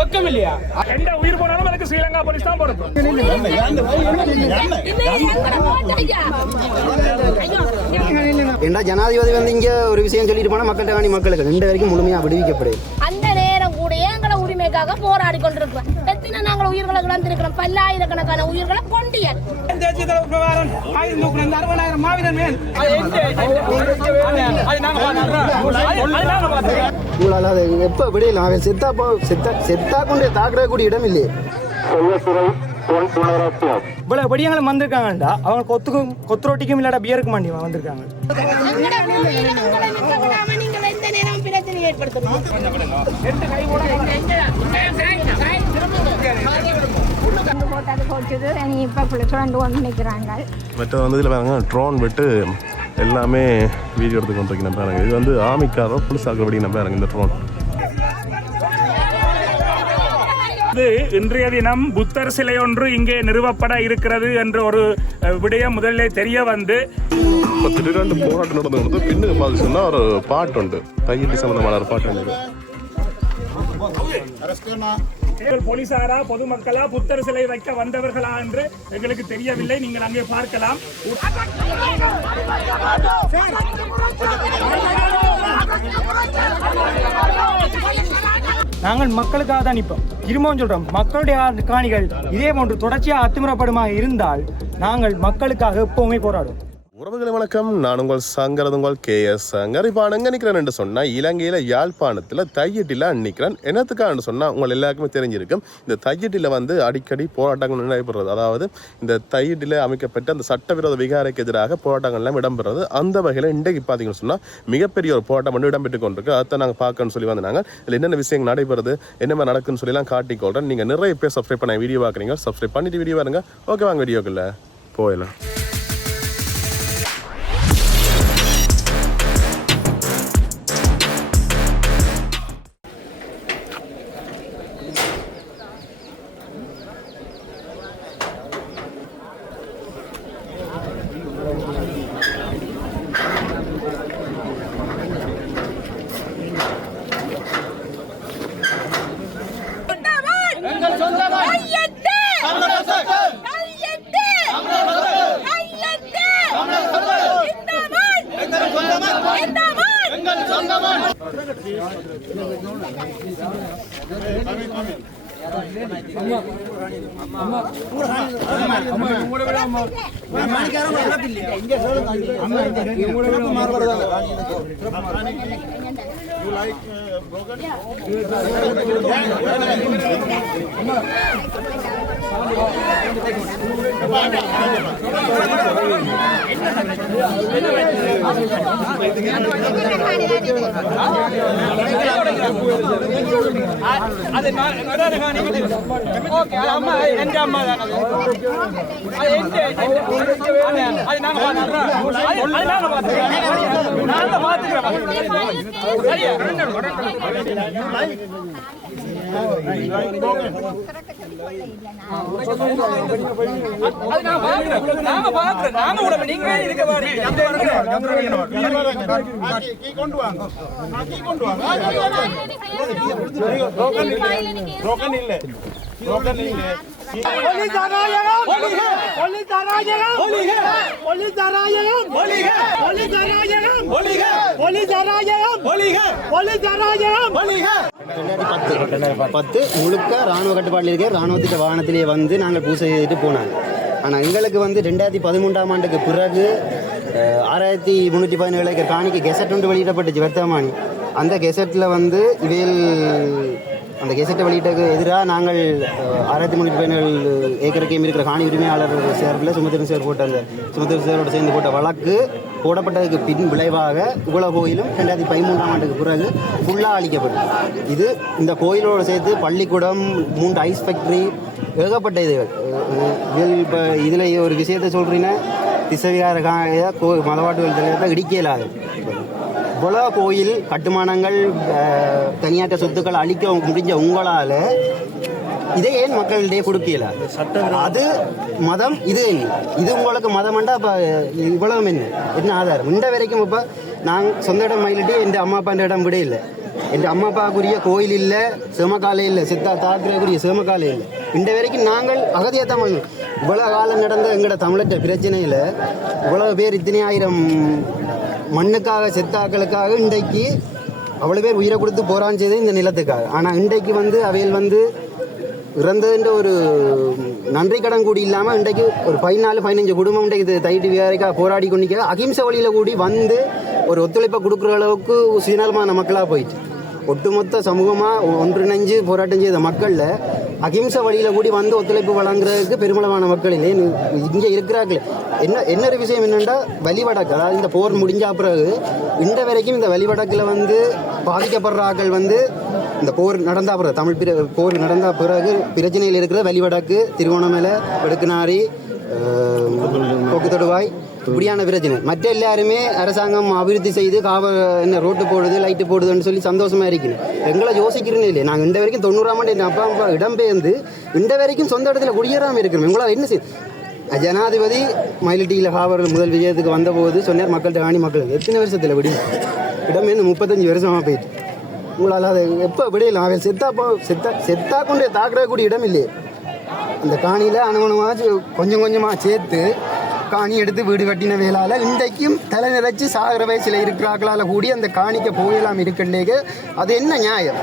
வெக்கம் இல்லையா? எந்த உயிர் போனாலும் எனக்கு ஸ்ரீலங்கா போலீஸ் தான் பொறுப்பு. ஏண்டா ஜனாதிபதி வந்து இங்க ஒரு விஷயம் சொல்லிட்டு போனா மக்கள்கிட்ட வேண்டி மக்களுக்கு 2 வரைக்கும் முழுமையா விடுவிக்கப்படும். அந்த நேரம் கூட எங்களை உரிமைக்காக போராடி கொண்டிருக்கிறோம். எத்தனை நாங்கள் உயிர்களை இழந்திருக்கிறோம். பல்லாயிரக்கணக்கான உயிர்களை கொண்டியல். எப்ப விடையில அவன் செத்தா கொண்டு தாக்குறக்கூடிய இடம் இல்லையே. இவ்வளவு படியங்களும் வந்திருக்காங்கடா, அவங்க கொத்துரோட்டிக்கும் இல்லாட பியருக்கு மாண்டி வந்திருக்காங்க. மற்ற வந்து இதில் பாருங்க ட்ரோன் விட்டு எல்லாமே வீடியோ எடுத்து கொண்டிருக்கேன் பாருங்க. இது வந்து ஆமிக்காரோ புலிசாக்கிற படி பாருங்க இந்த ட்ரோன். இன்றைய தினம் புத்தர் சிலை ஒன்று இங்கே நிறுவப்பட இருக்கிறது என்ற ஒரு விடயம் முதல்ல தெரிய வந்து திடீரென்று போராட்டம் நடந்து பின்னுக்கு பார்த்து சொன்னா ஒரு பாட்டு உண்டு, தையட்டி சம்பந்தமான ஒரு பாட்டு உண்டு. போலீசாரா பொதுமக்களா புத்தர் சிலை வைக்க வந்தவர்களா என்று எங்களுக்கு தெரியவில்லை. நீங்கள் அங்கே பார்க்கலாம். நாங்கள் மக்களுக்காக தான் நிற்போம். திரும்பவும் சொல்றோம், மக்களுடைய காணிகள் இதே போன்று தொடர்ச்சியாக அத்துமுறப்படுமா இருந்தால் நாங்கள் மக்களுக்காக எப்பவுமே போராடும். உறவுகளை வணக்கம், நான் உங்கள் சங்கரது உங்கள் KS சங்கர். இப்போ நான் எங்கே நிற்கிறேன் என்று சொன்னால் இலங்கையில் யாழ்ப்பாணத்தில் தையட்டில் நிற்கிறேன். என்னத்துக்காக சொன்னால் உங்கள் எல்லாருக்குமே தெரிஞ்சிருக்கும், இந்த தையட்டில் வந்து அடிக்கடி போராட்டங்கள் நடைபெறுறது. அதாவது இந்த தையட்டில் அமைக்கப்பட்ட அந்த சட்டவிரோத விகாரைக்கு எதிராக போராட்டங்கள்லாம் இடம்பெறுறது. அந்த வகையில் இன்றைக்கு பார்த்தீங்கன்னு சொன்னால் மிகப்பெரிய ஒரு போராட்டம் வந்து இடம்பெற்று கொண்டிருக்கு. அதை நாங்கள் பார்க்கணும்னு சொல்லி வந்தாங்க. இதில் என்னென்ன விஷயங்கள் நடைபெறுது, என்ன மாதிரி நடக்குன்னு சொல்லலாம் காட்டிக்கொள்கிறேன். நீங்கள் நிறைய பேர் சப்ஸ்கிரைப் பண்ண வீடியோ பார்க்குறீங்க, சப்ஸ்கிரைப் பண்ணிட்டு வீடியோ பாருங்க. ஓகே, வாங்க வீடியோக்குள்ள போயிடலாம். முழுக்க ராணுவ கட்டுப்பாட்டில் இருக்க ராணுவத்திட்ட வாகனத்திலே வந்து நாங்கள் பூசை செய்துட்டு போனாங்க. ஆனால் எங்களுக்கு வந்து 2013ஆம் ஆண்டுக்கு பிறகு 6317 ஏக்கர் காணிக்கு கெசட் ஒன்று வெளியிடப்பட்டுச்சு வர்த்தமானி. அந்த கெசட்டில் வந்து இவையில் அந்த கெசட்டை வெளியிட்டதுக்கு எதிராக நாங்கள் 6317 ஏக்கருக்கு இருக்கிற காணி உரிமையாளர் சேர்ப்பில் சுமத்திரன் சேர் போட்ட அந்த சுமத்திரன் சேரோடு சேர்ந்து போட்ட வழக்கு போடப்பட்டதுக்கு பின் விளைவாக இவ்வளோ கோயிலும் 2013ஆம் ஆண்டுக்கு பிறகு ஃபுல்லாக அழிக்கப்படும். இது இந்த கோயிலோடு சேர்த்து பள்ளிக்கூடம், 3 ஐஸ் ஃபேக்ட்ரி, ஏகப்பட்ட இதுகள். இப்போ இதில் ஒரு விஷயத்தை சொல்கிறீங்கன்னா திசைவிகார மதவாட்டுகள் தலைவர்கள் இடிக்க இல்லாது. இவ்வளோ கோயில் கட்டுமானங்கள், தனியாற்ற சொத்துக்கள் அழிக்க முடிஞ்ச உங்களால் இதே ஏன் மக்களிடையே கொடுக்கல? அது மதம், இது உங்களுக்கு மதம்ண்டா இப்போ இவ்வளவு என்ன ஆதாரம்? இந்த வரைக்கும் இப்போ நான் சொந்த இடம் மயிலிட்டு என் அம்மா அப்பாண்ட இடம் விட இல்லை. என் அம்மா அப்பாவுக்குரிய கோயில் இல்லை, சிவமக்காலை இல்லை, சித்தா தாத்திரைக்குரிய சிவமக்காலை இல்லை. இந்த வரைக்கும் நாங்கள் அகதியாக தான் பண்ணோம். இவ்வளோ காலம் நடந்த எங்களோட தமிழற்ற பிரச்சனையில் இவ்வளோ பேர் இத்தனை ஆயிரம் மண்ணுக்காக செத்தாக்களுக்காக இன்றைக்கு அவ்வளோ பேர் உயிரை கொடுத்து போரான் செய்து இந்த நிலத்துக்காக. ஆனால் இன்றைக்கு அவையில் இறந்ததுன்ற ஒரு நன்றி கடன் கூடி இல்லாமல் இன்றைக்கு ஒரு 14-15 குடும்பம் இன்றைக்கு தைட்டு வியாதிக்காக போராடி கொண்டிருக்க அகிம்சை வழியில் கூடி ஒரு ஒத்துழைப்பை கொடுக்குற அளவுக்கு சுயநலமான மக்களாக போயிட்டு ஒட்டுமொத்த சமூகமாக ஒன்றிணைஞ்சு போராட்டம் செய்த மக்களில் அகிம்சை வழியில் கூடி ஒத்துழைப்பு வழங்குறதுக்கு பெருமளவான மக்கள் இல்லை இங்கே இருக்கிறார்கள். என்ன விஷயம் என்னென்னா வழிவடக்கு, அதாவது இந்த போர் முடிஞ்ச பிறகு இந்த வரைக்கும் இந்த வழிவடக்கில் பாதிக்கப்படுற ஆக்கள் இந்த போர் நடந்த பிறகு போர் நடந்த பிறகு பிரச்சனையில் இருக்கிற வழிவடக்கு, திருவோணமலை, வெடுக்குநாரி, கொக்குத்தொடுவாய் இப்படியான பிரச்சனை. மற்ற எல்லாருமே அரசாங்கம் அபிவிருத்தி செய்து ரோட்டு போடுது, லைட்டு போடுதுன்னு சொல்லி சந்தோஷமா இருக்கணும். எங்களை யோசிக்கிறேன்னு இல்லை. நாங்கள் இந்த வரைக்கும் 90ஆம் ஆண்டு என் அப்பா அம்மா இடம்பெயர்ந்து இந்த வரைக்கும் சொந்த இடத்துல குடியேறாமல் இருக்கிறோம். எங்களால் என்ன ஜனாதிபதி மயிலிட்டியில் காவல் முதல் விஜயத்துக்கு வந்தபோது சொன்னார், மக்கள்கிட்ட காணி மக்கள் எத்தனை வருஷத்தில் விடி இடம்பெயர்ந்து 35 வருஷமாக போயிட்டு உங்களால் அதை எப்போ விடையில அவன் செத்தா கொண்டு தாக்குறக்கூடிய இடம் இல்லையே. அந்த காணியில் அனுமணமாக கொஞ்சம் கொஞ்சமாக சேர்த்து காணி எடுத்து வீடு கட்டின வேளால் இன்றைக்கும் தலை நிறைச்சி சாகிற வயசில் இருக்கிறார்களால் கூடி அந்த காணிக்க போகலாம் இருக்கலேக்கு அது என்ன நியாயம்?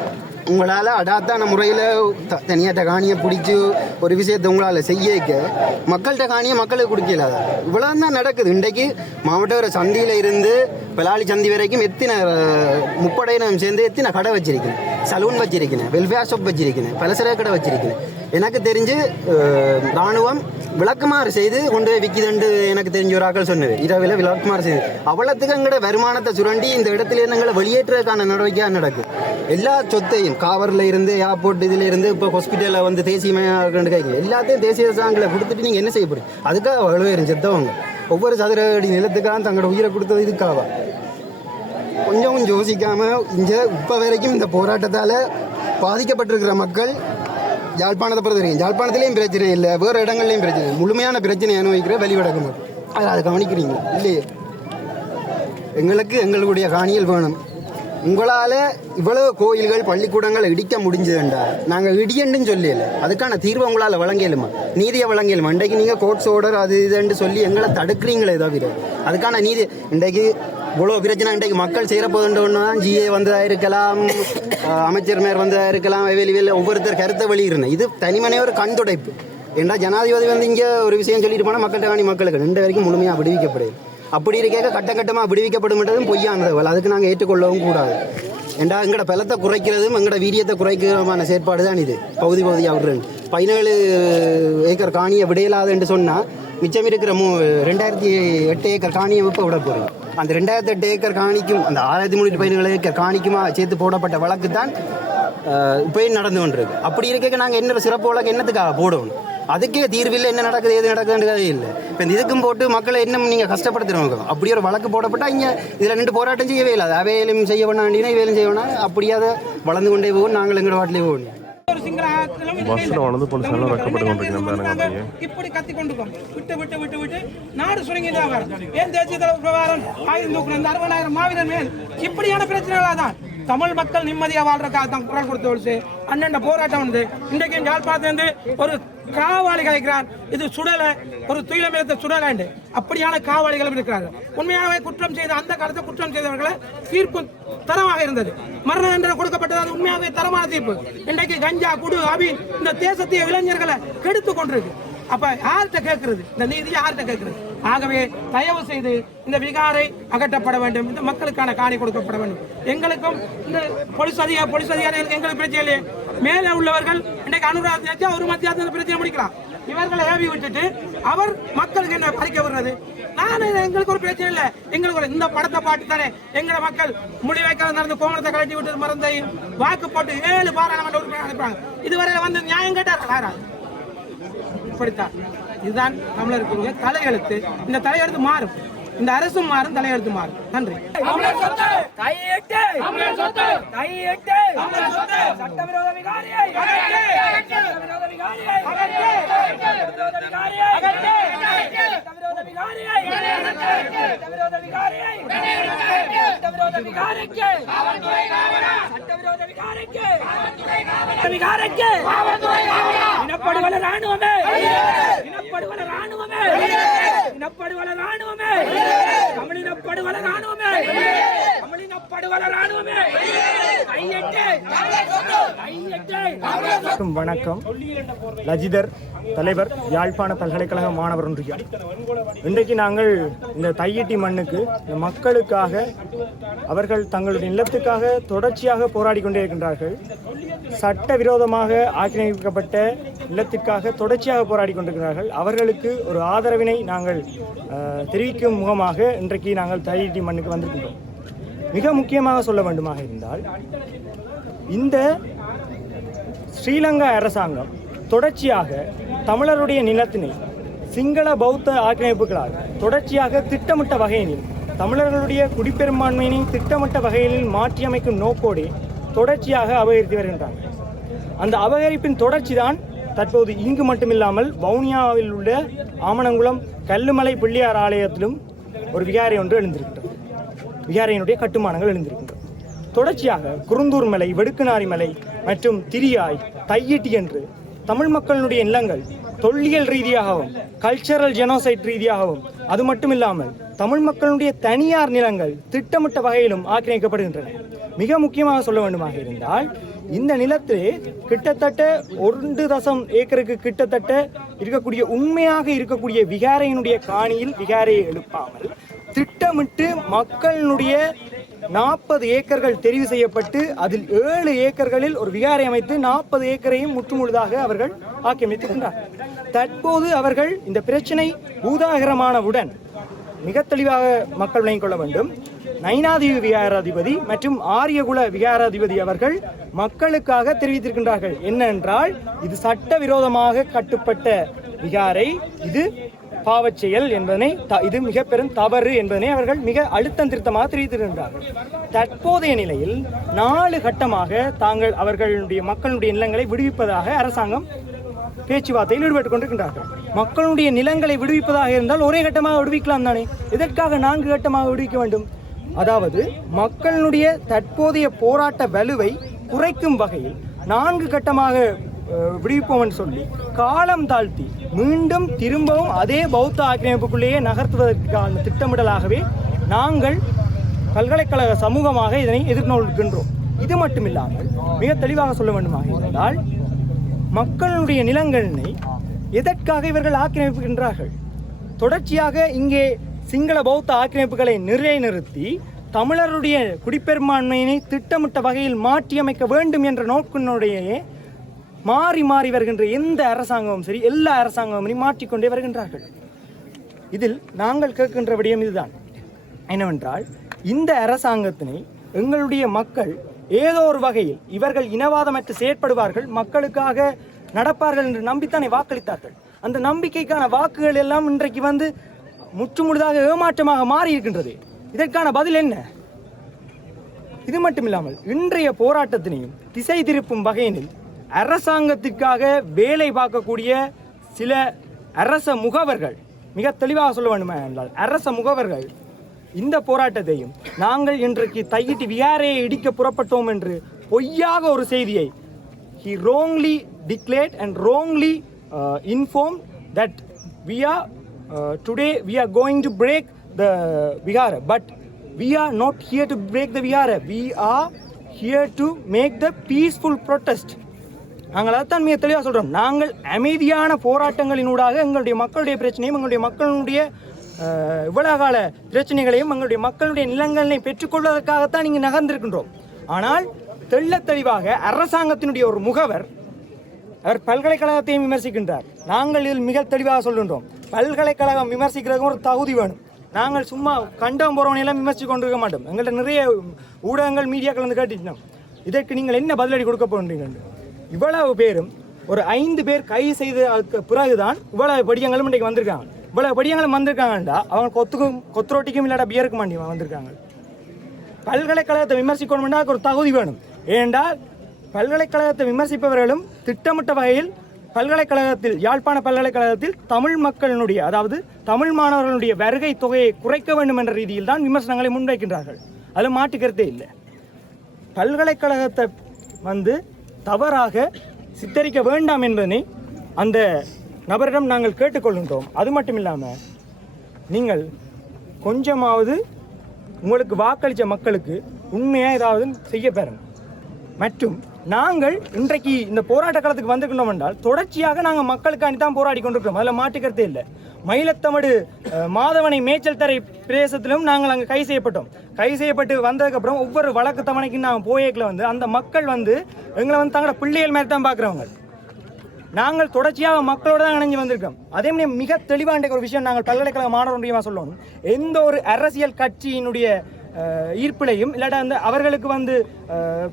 உங்களால் அடாத்தான முறையில் தனியாட்ட காணியை பிடிச்சி ஒரு விஷயத்தை உங்களால் செய்யக்க மக்கள்கிட்ட காணியை மக்களுக்கு கொடுக்கல. இவ்வளோ தான் நடக்குது. இன்றைக்கு மாவட்ட சந்தியில் இருந்து பெலாலி சந்தி வரைக்கும் எத்தனை முப்படையினம் சேர்ந்து எத்தனை கடை வச்சிருக்கேன், சலூன் வச்சிருக்கேன், வெல்ஃபேர் ஷாப் வச்சிருக்கேன், பலசர கடை வச்சிருக்கேன். எனக்கு தெரிஞ்சு இராணுவம் விளக்குமாறு செய்து கொண்டு போய் விற்கிதுண்டு எனக்கு தெரிஞ்ச ஒரு ஆக்கள் சொன்னது. இரவில் விளக்குமாறு செய்து அவ்வளோத்துக்கு எங்களோட வருமானத்தை சுரண்டி இந்த இடத்துல எங்களை வெளியேற்றுறதுக்கான நடவடிக்கையாக நடக்குது. எல்லா சொத்தையும் காவரில் இருந்து ஏர்போர்ட் இதில் இருந்து இப்போ ஹாஸ்பிட்டலில் தேசியமயமாக கைகள் எல்லாத்தையும் தேசிய சாங்களை கொடுத்துட்டு நீங்கள் என்ன செய்ய போகிறீங்க? அதுக்காக வலுவேறும் செத்தவங்க ஒவ்வொரு சதுர அடி நிலத்துக்காக தங்களோட உயிரை கொடுத்தது இதுக்காக. கொஞ்சம் யோசிக்காமல் இங்கே இப்போ வரைக்கும் இந்த போராட்டத்தால் பாதிக்கப்பட்டிருக்கிற மக்கள் யாழ்ப்பாணத்தை பொறுத்த வரைக்கும் யாழ்ப்பாணத்துலேயும் பிரச்சனை இல்லை, வேறு இடங்கள்லையும் பிரச்சனை இல்லை. முழுமையான பிரச்சனை அனுபவிக்கிற வெளிவடக்கு மக்கள் அதை கவனிக்கிறீங்க இல்லையே? எங்களுக்கு எங்களுடைய காணிகள் வேணும். உங்களால் இவ்வளவு கோயில்கள் பள்ளிக்கூடங்கள் இடிக்க முடிஞ்சதுண்டா நாங்கள் இடியண்டுன்னு சொல்லல, அதுக்கான தீர்வை உங்களால் வழங்கலுமா, நீதியை வழங்கலுமா? இன்றைக்கு நீங்கள் கோர்ட்ஸ் ஆர்டர் அது இதுன்னு சொல்லி எங்களை தடுக்கிறீங்களே தவிர அதுக்கான நீதி இன்றைக்கு இவ்வளோ பிரச்சனை இன்றைக்கு மக்கள் செய்கிற போதுன்னு தான் ஜிஏ வந்ததாக இருக்கலாம், அமைச்சர் மேயர் வந்ததாக இருக்கலாம், வெளியில் ஒவ்வொருத்தர் கருத்தை வெளியிடுறேன். இது தனிமனே ஒரு கண் துடைப்பு. ஏன்னா ஜனாதிபதி இங்கே ஒரு விஷயம் சொல்லிட்டு போனால் மக்கள்கிட்ட காணி மக்களுக்கு ரெண்டு வரைக்கும் முழுமையாக விடுவிக்கப்படுது. அப்படி இருக்க கட்டமாக விடுவிக்கப்படும் பொய்யானது. அதுக்கு நாங்கள் ஏற்றுக்கொள்ளவும் கூடாது. ஏண்டா எங்களோட பலத்தை குறைக்கிறதும் எங்களோட வீரியத்தை குறைக்கிறதுமான செயற்பாடு தான் இது. பகுதியாக விடுறேன் 17 ஏக்கர் காணியை விடையலாது என்று சொன்னால் மிச்சம் இருக்கிற 2008 ஏக்கர் காணியை இப்போ விட போகிறோம். அந்த 2008 ஏக்கர் காணிக்கும் அந்த 1317 ஏக்கர் காணிக்குமா சேர்த்து போடப்பட்ட வழக்கு தான் இப்போ நடந்து கொண்டிருக்கு. அப்படி இருக்க நாங்கள் என்ன சிறப்பு வழக்கு என்னத்துக்காக போடணும்? அதுக்கே தீர்வில் என்ன நடக்குது ஏது நடக்குதுன்றதே இல்லை. இப்போ இந்த இதுக்கும் போட்டு மக்களை என்ன நீங்கள் கஷ்டப்படுத்துறவங்க அப்படி ஒரு வழக்கு போடப்பட்டால் இங்கே இதில் 2 போராட்டம் செய்யவே இல்லை. அவையிலும் செய்ய வேண்டாம், இவையிலும் செய்ய வேணாம். அப்படியே அதை வளர்ந்து கொண்டே போகும். நாங்கள் எங்களோட வாட்டிலே போகணும். இப்படி கத்தி கொண்டிருக்கோம். விட்டு விட்டு விட்டு விட்டு நாடு சுருங்கிதான் வரும். ஏன் தேசிய தலைவர் பிரகாரம் 60,000 மாவீரர் மேல் இப்படியான பிரச்சனைகளா தான் தமிழ் மக்கள் நிம்மதியாக வாழ்றதுக்காக தான் குரல் கொடுத்து வச்சு அண்ணன் போராட்டம் வந்து இன்றைக்கு யாழ்ப்பாணத்திலிருந்து ஒரு காவாளி கலைக்கிறார். இது சுடலை, ஒரு துயிலமிழத்த சுடலாண்டு அப்படியான காவாளிகளும் இருக்கிறார்கள். உண்மையாகவே குற்றம் செய்த அந்த காலத்தில் குற்றம் செய்தவர்களை தீர்ப்பு தரமாக இருந்தது. மரண தண்டனை கொடுக்கப்பட்டது. அது உண்மையாகவே தரமான தீர்ப்பு. இன்றைக்கு கஞ்சா குடு அபி இந்த தேசத்திய இளைஞர்களை கெடுத்து கொண்டிருக்கு. அப்ப யார்கிட்ட கேட்கறது? இந்த நீதி யார்கிட்ட கேட்கறது? ஆகவே தயவு செய்து இந்த விகாரை அகற்றப்பட வேண்டும். இந்த மக்களுக்கான காணி கொடுக்கப்பட வேண்டும். எங்களுக்கும் இந்த போலீஸ் அதிகாரிகளுக்கு எங்களுக்கு பிரச்சனை இல்லையே. மேலே உள்ளவர்கள் இன்றைக்கு அனுராஜ் ஒரு மத்தியாவது பிரச்சனை முடிக்கலாம். இவர்களை ஏவி விட்டுட்டு அவர் மக்களுக்கு என்ன பறிக்க விடுறது? எங்களுக்கு ஒரு பிரச்சனை இல்லை. எங்களுக்கு இந்த படத்தை பாட்டு தானே எங்களை மக்கள் முடிவைக்காக நடந்து கோமணத்தை கழட்டி விட்டு மறந்தையும் வாக்கு போட்டு 7 பாராளுமன்ற உறுப்பினர் அனுப்புறாங்க. இதுவரையில வந்து நியாயம் கேட்டார் யாராவது? இப்படித்தான். இதுதான் தமிழருக்கு தலையெழுத்து. இந்த தலையெழுத்து மாறும். இந்த அரசும் மாறும், தலையெழுத்து மாறும். நன்றி. சட்டவிரோத விகாரியை வணக்கம். லஜிதர், தலைவர், யாழ்ப்பாண பல்கலைக்கழக மாணவர் ஒன்றியம். இன்றைக்கு நாங்கள் இந்த தையிட்டி மண்ணுக்கு, இந்த மக்களுக்காக, அவர்கள் தங்களுடைய நிலத்துக்காக தொடர்ச்சியாக போராடி கொண்டே இருக்கின்றார்கள். சட்டவிரோதமாக ஆக்கிரமிக்கப்பட்ட நிலத்திற்காக தொடர்ச்சியாக போராடி கொண்டிருக்கிறார்கள். அவர்களுக்கு ஒரு ஆதரவினை நாங்கள் தெரிவிக்கும் முகமாக இன்றைக்கு நாங்கள் தையிட்டி மண்ணுக்கு வந்திருக்கின்றோம். மிக முக்கியமாக சொல்ல வேண்டுமாக இருந்தால், இந்த ஸ்ரீலங்கா அரசாங்கம் தொடர்ச்சியாக தமிழருடைய நிலத்தினை சிங்கள பௌத்த ஆக்கிரமிப்புகளால் தொடர்ச்சியாக திட்டமிட்ட வகையினில் தமிழர்களுடைய குடிப்பெரும்பான்மையினை திட்டமிட்ட வகையில் மாற்றியமைக்கும் நோக்கோடு தொடர்ச்சியாக அபகரித்து வருகின்றார்கள். அந்த அபகரிப்பின் தொடர்ச்சி தான் தற்போது இங்கு மட்டுமில்லாமல் வவுனியாவில் உள்ள ஆமணங்குளம் கல்லுமலை பிள்ளையார் ஆலயத்திலும் ஒரு விகாரை ஒன்று எழுந்திருக்கின்றது. விகாரையினுடைய கட்டுமானங்கள் எழுந்திருக்கின்றன. தொடர்ச்சியாக குருந்தூர் மலை, வெடுக்குநாரி மலை மற்றும் திரியாய், தையிட்டி என்று தமிழ் மக்களுடைய நிலங்கள் தொல்லியல் ரீதியாகவும் கல்ச்சரல் ஜெனோசைட் ரீதியாகவும், அது மட்டுமில்லாமல் தமிழ் மக்களுடைய தனியார் நிலங்கள் திட்டமிட்ட வகையிலும் ஆக்கிரமிக்கப்படுகின்றன. மிக முக்கியமாக சொல்ல வேண்டுமாக இருந்தால், இந்த நிலத்திலே கிட்டத்தட்ட 1 ஏக்கருக்கு கிட்டத்தட்ட இருக்கக்கூடிய உண்மையாக இருக்கக்கூடிய விகாரையினுடைய காணியில் விகாரையை எழுப்பாமல் திட்டமிட்டு மக்களுடைய 40 ஏக்கர்கள் தெரிவு செய்யப்பட்டு அதில் 7 ஏக்கர்களில் ஒரு விகாரை அமைத்து 40 ஏக்கரையும் முற்றுமுழுதாக அவர்கள் ஆக்கிரமித்திருக்கின்றார்கள். தற்போது அவர்கள் இந்த பிரச்சனை பூதாகரமானவுடன் மிக தெளிவாக மக்கள் விளங்கிக் கொள்ள வேண்டும். நைனாதீவு விகாராதிபதி மற்றும் ஆரியகுல விகாராதிபதி அவர்கள் மக்களுக்காக தெரிவித்திருக்கின்றார்கள் என்னென்றால், இது சட்டவிரோதமாக கட்டுப்பட்ட விகாரை, இது பாவச் செயல் என்பதனை, இது மிக பெரும் தவறு என்பதனை அவர்கள் மிக அழுத்தம் திருத்தமாக தெரிவித்திருக்கின்றார்கள். தற்போதைய நிலையில் 4 கட்டமாக தாங்கள் அவர்களுடைய மக்களுடைய நிலங்களை விடுவிப்பதாக அரசாங்கம் பேச்சுவார்த்தையில் ஈடுபட்டுக் கொண்டிருக்கின்றார்கள். மக்களுடைய நிலங்களை விடுவிப்பதாக இருந்தால் ஒரே கட்டமாக விடுவிக்கலாம் தானே? இதற்காக 4 கட்டமாக விடுவிக்க வேண்டும்? அதாவது மக்களுடைய தற்போதைய போராட்ட வலுவை குறைக்கும் வகையில் 4 கட்டமாக விடுவிப்போம் என்று சொல்லி காலம் தாழ்த்தி மீண்டும் திரும்பவும் அதே பௌத்த ஆக்கிரமிப்புக்குள்ளேயே நகர்த்துவதற்கான திட்டமிடலாகவே நாங்கள் பல்கலைக்கழக சமூகமாக இதனை எதிர்நோக்கின்றோம். இது மட்டுமில்லாமல் மிக தெளிவாக சொல்ல வேண்டுமாக இருந்தால், மக்களுடைய நிலங்களினை எதற்காக இவர்கள் ஆக்கிரமிப்புகின்றார்கள்? தொடர்ச்சியாக இங்கே சிங்கள பௌத்த ஆக்கிரமிப்புகளை நிலைநிறுத்தி தமிழருடைய குடிப்பெரும்பான்மையினை திட்டமிட்ட வகையில் மாற்றியமைக்க வேண்டும் என்ற நோக்கினுடைய மாறி மாறி வருகின்ற எந்த அரசாங்கமும் சரி, எல்லா அரசாங்கமும் மாற்றிக்கொண்டே வருகின்றார்கள். இதில் நாங்கள் கேட்கின்ற விடயம் இதுதான் என்னவென்றால், இந்த அரசாங்கத்தினை எங்களுடைய மக்கள் ஏதோ ஒரு வகையில் இவர்கள் இனவாதமற்று செயற்படுவார்கள், மக்களுக்காக நடப்பார்கள் என்று நம்பித்தானே வாக்களித்தார்கள். அந்த நம்பிக்கைக்கான வாக்குகள் எல்லாம் இன்றைக்கு வந்து முற்றுமுழுதாக ஏமாற்றமாக மாறி இருக்கின்றது. இதற்கான பதில் என்ன? இது மட்டுமில்லாமல் இன்றைய போராட்டத்தினையும் திசை திருப்பும் வகையினில் அரசாங்கத்திற்காக வேலை பார்க்கக்கூடிய சில அரச முகவர்கள், மிக தெளிவாக சொல்ல வேண்டுமா என்றால் அரச முகவர்கள் இந்த போராட்டத்தையும் நாங்கள் இன்றைக்கு தையிட்டி விகாரையை இடிக்க புறப்பட்டோம் என்று பொய்யாக ஒரு செய்தியை he wrongly declared and wrongly informed that today we are going to break the vihara, but we are not here to break the vihara, we are here to make the peaceful protest. நாங்கள் அதைத்தான் மிக தெளிவாக சொல்கிறோம். நாங்கள் அமைதியான போராட்டங்களினூடாக எங்களுடைய மக்களுடைய பிரச்சனையும் எங்களுடைய மக்களுடைய இவ்வளவு கால பிரச்சனைகளையும் எங்களுடைய மக்களுடைய நிலங்களை பெற்றுக்கொள்வதற்காகத்தான் இங்கே நகர்ந்திருக்கின்றோம். ஆனால் தெள்ள தெளிவாக அரசாங்கத்தினுடைய ஒரு முகவர் அவர் பல்கலைக்கழகத்தையும் விமர்சிக்கின்றார். நாங்கள் இதில் மிக தெளிவாக சொல்கின்றோம், பல்கலைக்கழகம் விமர்சிக்கிறதுக்கு ஒரு தகுதி வேணும். நாங்கள் சும்மா கண்டம் போகிறவனையெல்லாம் விமர்சித்து கொண்டிருக்க மாட்டோம். எங்கள்கிட்ட நிறைய ஊடகங்கள் மீடியாக்கள் வந்து கேட்டுட்டோம், இதற்கு நீங்கள் என்ன பதிலடி கொடுக்க போகிறீங்க? இவ்வளவு பேரும் ஒரு 5 பேர் கைது செய்த பிறகுதான் இவ்வளவு படியங்களும் இன்றைக்கு வந்திருக்காங்க. இவ்வளவு படியங்களும் வந்திருக்காங்கண்டா அவங்க கொத்துரோட்டிக்கும் இல்லாட பியருக்கு மாண்டி வந்திருக்காங்க. பல்கலைக்கழகத்தை விமர்சிக்கணும்னா ஒரு தகுதி வேணும். ஏனென்றால் பல்கலைக்கழகத்தை விமர்சிப்பவர்களும் திட்டமிட்ட வகையில் பல்கலைக்கழகத்தில், யாழ்ப்பாண பல்கலைக்கழகத்தில் தமிழ் மக்களினுடைய, அதாவது தமிழ் மாணவர்களுடைய வருகை தொகையை குறைக்க வேண்டும் என்ற ரீதியில் தான் விமர்சனங்களை முன்வைக்கின்றார்கள். அதில் மாட்டுக்கிறதே இல்லை. பல்கலைக்கழகத்தை வந்து தவறாக சித்தரிக்க வேண்டாம் என்பதனை அந்த நபரிடம் நாங்கள் கேட்டுக்கொள்கின்றோம். அது மட்டும் இல்லாமல் நீங்கள் கொஞ்சமாவது உங்களுக்கு வாக்களித்த மக்களுக்கு உண்மையாக ஏதாவது செய்ய பெறணும். மற்றும் நாங்கள் இன்றைக்கு இந்த போராட்ட காலத்துக்கு வந்துக்கணும் என்றால் தொடர்ச்சியாக நாங்கள் மக்களுக்காண்டி தான் போராடி கொண்டிருக்கிறோம். அதில் மாட்டுக்கிறதே இல்லை. மயிலத்தமடு மாதவனை மேய்ச்சல் தரை பிரதேசத்திலும் நாங்கள் அங்கே கைது செய்யப்பட்டோம். கைது செய்யப்பட்டு வந்ததுக்கப்புறம் ஒவ்வொரு வழக்கு தவணைக்கும் நாங்கள் போயேக்கில் வந்து அந்த மக்கள் வந்து எங்களை வந்து தங்களோட பிள்ளைகள் மாதிரி தான் பார்க்குறவங்க. நாங்கள் தொடர்ச்சியாக மக்களோடு தான் இணைஞ்சு வந்திருக்கோம். அதே மாதிரி மிக தெளிவான ஒரு விஷயம் நாங்கள் பல்கலைக்கழக மாணவர் ஒன்றியமாக சொல்லணும். எந்த ஒரு அரசியல் கட்சியினுடைய ஈர்ப்பிலையும் இல்லாட்டா வந்து அவர்களுக்கு வந்து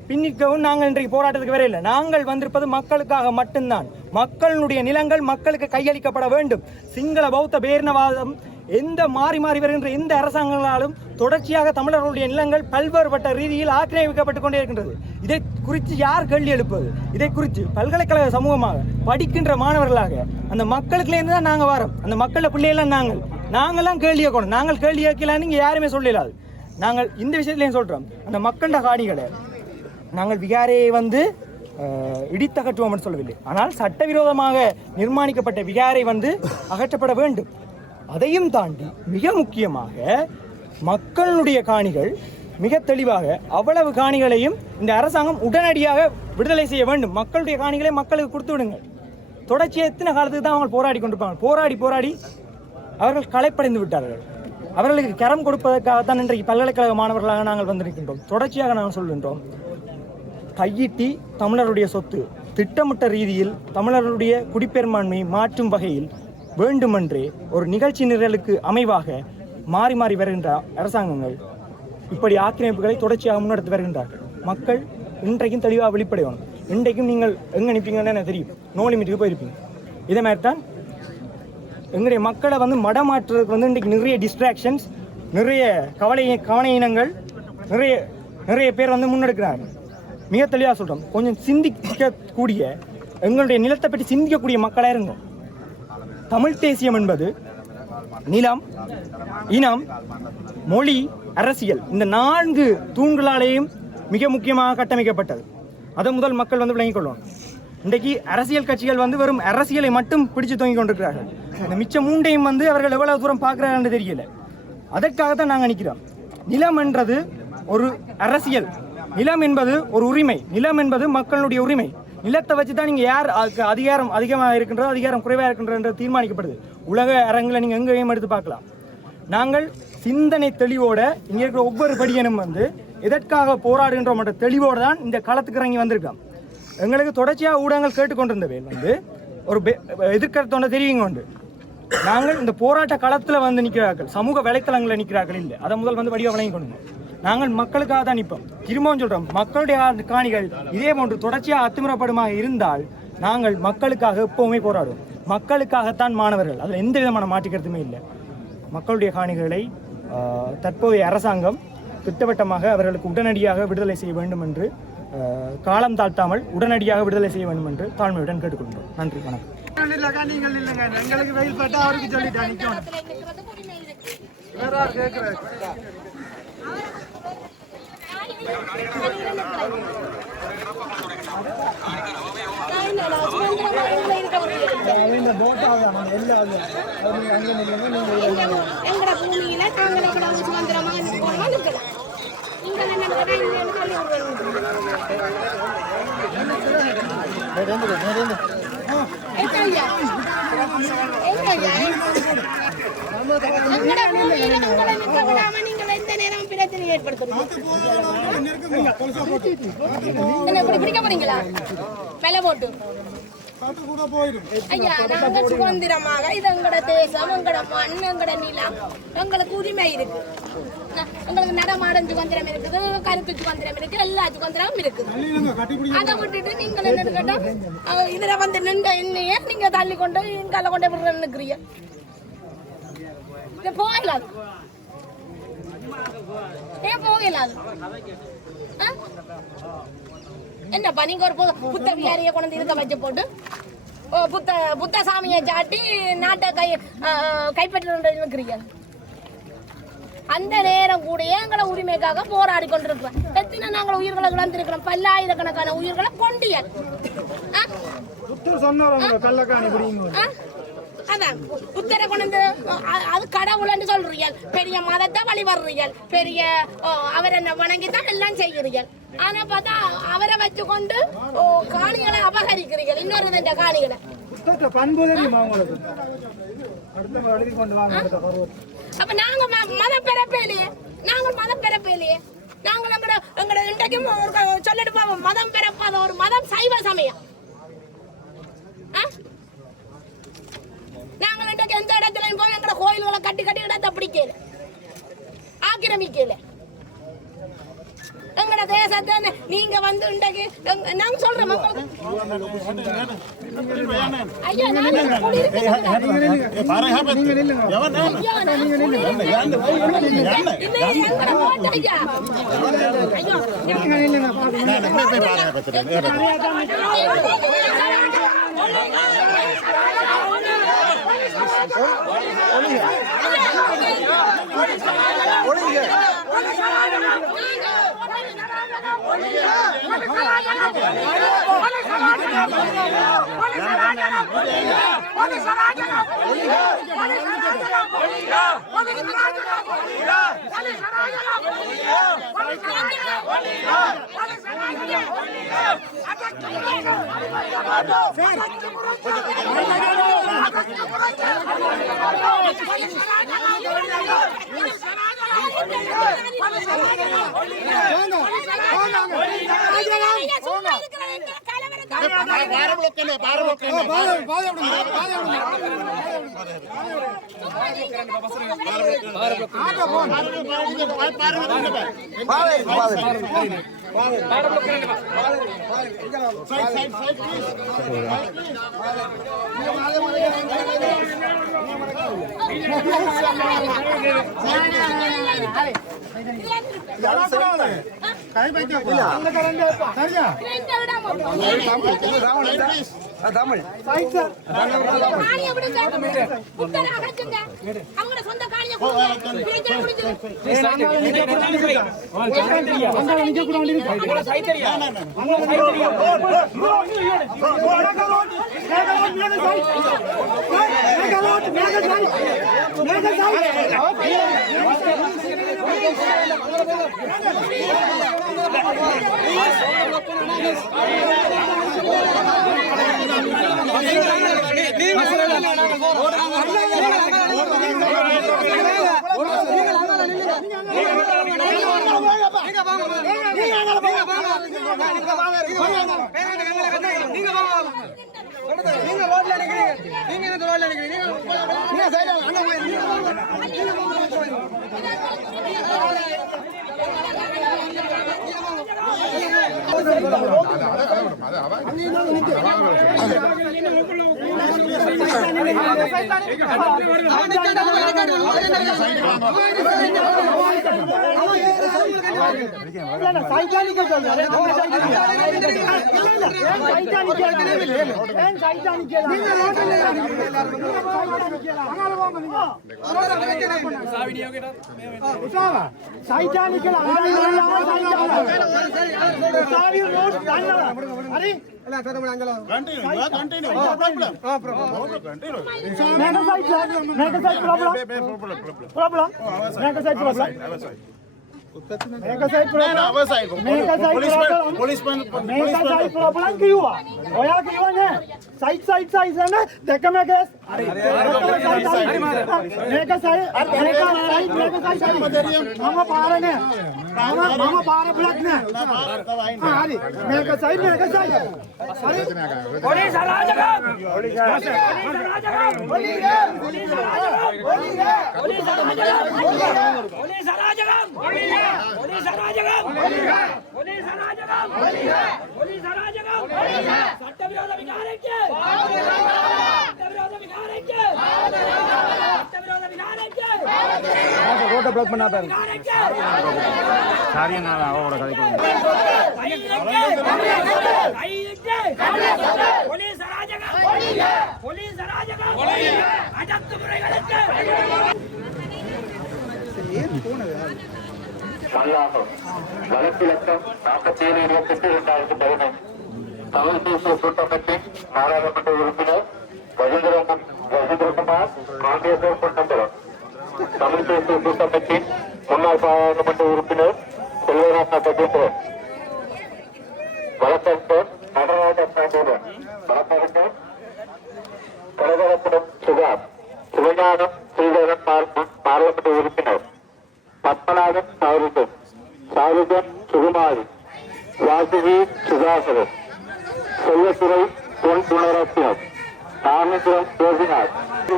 பின்னிக்கவும் நாங்கள் இன்றைக்கு போராட்டத்துக்கு வர இல்லை. நாங்கள் வந்திருப்பது மக்களுக்காக மட்டும்தான். மக்களுடைய நிலங்கள் மக்களுக்கு கையளிக்கப்பட வேண்டும். சிங்கள பௌத்த பேரினவாதம் எந்த மாறி மாறி வருகின்ற எந்த அரசாங்கங்களாலும் தொடர்ச்சியாக தமிழர்களுடைய நிலங்கள் பல்வேறுபட்ட ரீதியில் ஆக்கிரமிக்கப்பட்டு கொண்டே இருக்கின்றது. இதை குறித்து யார் கேள்வி எழுப்பது? இதை குறித்து பல்கலைக்கழக சமூகமாக படிக்கின்ற மாணவர்களாக அந்த மக்களுக்குலேருந்து தான் நாங்கள் வரோம். அந்த மக்கள பிள்ளைகள்லாம் நாங்கள்லாம் கேள்வி கேட்கணும். நாங்கள் கேள்வி கேட்கலான்னு இங்கே யாருமே சொல்லலாது. நாங்கள் இந்த விஷயத்துலையும் சொல்கிறோம், அந்த மக்கண்ட காணிகளை நாங்கள் விகாரையை வந்து இடித்தகற்றுவோம் சொல்லவில்லை. ஆனால் சட்டவிரோதமாக நிர்மாணிக்கப்பட்ட விகாரை வந்து அகற்றப்பட வேண்டும். அதையும் தாண்டி மிக முக்கியமாக மக்களுடைய காணிகள் மிக தெளிவாக அவ்வளவு காணிகளையும் இந்த அரசாங்கம் உடனடியாக விடுதலை செய்ய வேண்டும். மக்களுடைய காணிகளை மக்களுக்கு கொடுத்து விடுங்கள். தொடர்ச்சியாக எத்தனை காலத்துக்கு தான் அவங்க போராடி கொண்டிருப்பாங்க. போராடி அவர்கள் களைப்படைந்து விட்டார்கள். அவர்களுக்கு கரம் கொடுப்பதற்காகத்தான் இன்றைக்கு பல்கலைக்கழக மாணவர்களாக நாங்கள் வந்திருக்கின்றோம். தொடர்ச்சியாக நாங்கள் சொல்கின்றோம், கையிட்டி தமிழருடைய சொத்து திட்டமிட்ட ரீதியில் தமிழர்களுடைய குடிப்பெரும்பான்மையை மாற்றும் வகையில் வேண்டுமென்றே ஒரு நிகழ்ச்சி நிரலுக்கு அமைவாக மாறி மாறி வருகின்ற அரசாங்கங்கள் இப்படி ஆக்கிரமிப்புகளை தொடர்ச்சியாக முன்னெடுத்து வருகின்றார்கள். மக்கள் இன்றைக்கும் தெளிவாக வெளிப்படையணும். இன்றைக்கும் நீங்கள் எங்கே நிற்பீங்கன்னு எனக்கு தெரியும். நோ லிமிட்டுக்கு போயிருப்பீங்க. இதே மாதிரி தான் எங்களுடைய மக்களை வந்து மடமாற்றுறதுக்கு வந்து இன்றைக்கு நிறைய டிஸ்ட்ராக்ஷன்ஸ், நிறைய கவன இனங்கள் நிறைய பேர் வந்து முன்னெடுக்கிறாங்க. மிக தெளிவாக சொல்கிறோம், கொஞ்சம் சிந்திக்கக்கூடிய எங்களுடைய நிலத்தை பற்றி சிந்திக்கக்கூடிய மக்களாக இருந்தோம். தமிழ் தேசியம் என்பது நிலம், இனம், மொழி, அரசியல் இந்த 4 தூண்களாலேயும் மிக முக்கியமாக கட்டமைக்கப்பட்டது. அதை முதல் மக்கள் வந்து விளங்கிக் கொள்ளணும். இன்றைக்கு அரசியல் கட்சிகள் வந்து வெறும் அரசியலை மட்டும் பிடிச்சு தொங்கிக் கொண்டிருக்கிறார்கள். இந்த மிச்ச 3ஐயும் வந்து அவர்கள் எவ்வளவு தூரம் பார்க்குறாங்கன்னு தெரியல. அதற்காகத்தான் நாங்கள் நிற்கிறோம். நிலம் என்றது ஒரு அரசியல், நிலம் என்பது ஒரு உரிமை, நிலம் என்பது மக்களுடைய உரிமை. நிலத்தை வச்சு தான் நீங்கள் யார் அதிகாரம் அதிகமாக இருக்கின்றதோ அதிகாரம் குறைவாக இருக்கின்றது தீர்மானிக்கப்படுது. உலக அரங்கில் நீங்கள் எங்கேயும் எடுத்து பார்க்கலாம். நாங்கள் சிந்தனை தெளிவோட இங்கே இருக்கிற ஒவ்வொரு படியனும் வந்து எதற்காக போராடுகின்றோம் என்ற தெளிவோடு தான் இந்த களத்துக்கு இறங்கி வந்திருக்கோம். எங்களுக்கு தொடர்ச்சியாக ஊடகங்கள் கேட்டுக்கொண்டிருந்தவை வந்து ஒரு எதிர்கருத்தோட தெரியுங்க உண்டு. நாங்கள் இந்த போராட்ட களத்தில் வந்து நிற்கிறார்கள், சமூக வலைத்தளங்களில் நிற்கிறார்கள் இல்லை. அதை முதல் வந்து வடிவாக வழங்கி கொண்டு நாங்கள் மக்களுக்காக தான் நிற்போம். திரும்பவும் சொல்கிறோம், மக்களுடைய காணிகள் இதே போன்று தொடர்ச்சியாக அத்துமீறப்படுமாக இருந்தால் நாங்கள் மக்களுக்காக எப்போவுமே போராடுவோம். மக்களுக்காகத்தான் மாணவர்கள், அதில் எந்த விதமான மாற்றுக்கருத்துமே இல்லை. மக்களுடைய காணிகளை தற்போதைய அரசாங்கம் திட்டவட்டமாக அவர்களுக்கு உடனடியாக விடுதலை செய்ய வேண்டும் என்று காலம் தாழ்த்தாமல் உடனடியாக விடுதலை செய்ய வேண்டும் என்று தாழ்மையுடன் கேட்டுக்கொள்கிறோம். நன்றி, வணக்கம். எங்களுக்கு வெயில் பட்டா அவருக்கு சொல்லிட்டாங்க. எங்கட பூமியில தாங்களை சுதந்திரமா இருக்கலாம். நீங்கள் எந்த நேரம் பிரச்சனை ஏற்படுத்தணும். பிடிக்க போறீங்களா விலை போட்டு? ஐயா, நாங்க சுதந்திரமாக, இது எங்கட தேசம், எங்கட மண், எங்கட நிலம், எங்களுக்கு உரிமை இருக்கு. எங்களுக்கு நடமாடும் சுதந்திரம் இருக்குது, கருத்து சுதந்திரம் இருக்கு, எல்லா சுதந்திரமும் இருக்குது. அதை விட்டுட்டு நீங்கள் என்ன கேட்டா இதுல வந்து நின்ற எண்ணைய நீங்க தள்ளி கொண்டு இங்கால கொண்டு விடுறீங்க. இது போகலாது, ஏன் போகலாது? என்னப்பா நீங்க ஒரு புத்த விகாரியை கொண்டு இருக்க வச்சு போட்டு புத்த சாமியை சாட்டி நாட்டை கைப்பற்றி இருக்கிறீங்க. அந்த நேரம் கூட எங்களை உரிமைக்காக போராடி கொண்டிருக்கிறோம். எத்தனை நாங்கள் உயிர்களை இழந்திருக்கிறோம், பல்லாயிரக்கணக்கான உயிர்களை கொண்டியல். அதான் புத்தரை கொண்டு அது கடவுள்னு சொல்றீர்கள், பெரிய மதத்தை வழிபடுறீர்கள், பெரிய அவரை வணங்கி தான் எல்லாம் செய்கிறீர்கள். ஆனா பார்த்தா அவரை வச்சு கொண்டு காணிகளை அபகரிக்கிறீர்கள், இன்னொரு இந்த காணிகளை. அப்ப நாங்க மதம் பிறப்பேலையே, நாங்கள் மதம் பிறப்பேலையே, நாங்கள் எங்களோட இன்றைக்கும் சொல்லிட்டு போவோம், மதம் பிறப்பாத ஒரு மதம் சைவ சமயம். நாங்கள் இன்றைக்கு எந்த இடத்துலையும் போய் எங்களோட கோயில்களை கட்டி கட்டி இடத்தை பிடிக்கல, ஆக்கிரமிக்கல. எங்களோட தேசத்தை நீங்க வந்து இன்றைக்கு நாங்க சொல்றோம் ஐயா, ரோட்டை பிளாக் பண்ணா பாருங்க. சாரியா நான் அவரோட கதை போலீஸ் மல்லாகம் வழக்கிலக்கம் 47-22-15 தமிழ் தேசிய கூட்டமைப்பின் நாடாளுமன்ற உறுப்பினர் கஜேந்திரகுமார் காங்கிரஸ் பொன்னம்பலம். தமிழ் தேசிய கூட்டமைப்பின் முன்னாள் பாராளுமன்ற உறுப்பினர் செல்வராசா கஜேந்திரன். வழக்கறிஞர் நடராஜ சாந்தூரன். வழக்கறிஞர் கலகலப்புடன் சுகார். சிவஞானம் ஸ்ரீதரன் பாராளுமன்ற உறுப்பினர் பத்மநாதன் சாருஜன். சாருஜன் சுகுமாரி. வாசுகி சுதாகரன். செல்வத்துறை பொன் குணரத்னம். ராமேந்திரன் கோபிநாத்.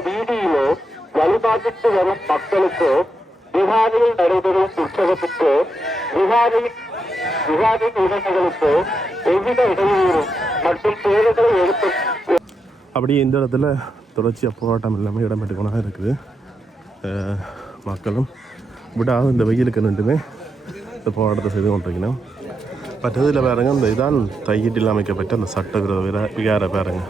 வீதியிலே வழிபாட்டுக்கு வரும் மக்களுக்கு விகாரியில் நடைபெறும் உற்சவத்துக்கு விகாரியின் உரிமைகளுக்கு எவ்வித இடையூறும் மற்றும் தேவைகளை எடுத்து அப்படியே இந்த இடத்துல தொடர்ச்சியாக போராட்டம் எல்லாமே இடம்பெற்றுக்கொண்டாக இருக்குது. மக்களும் விடாது இந்த வெயிலுக்கு நின்றுமே இந்த போராட்டத்தை செய்து கொண்டிருக்கணும். மற்றதில் பாருங்க, இந்த இதான் தையீட்டில் அமைக்கப்பட்ட அந்த சட்டவிரோத விகார பாருங்க.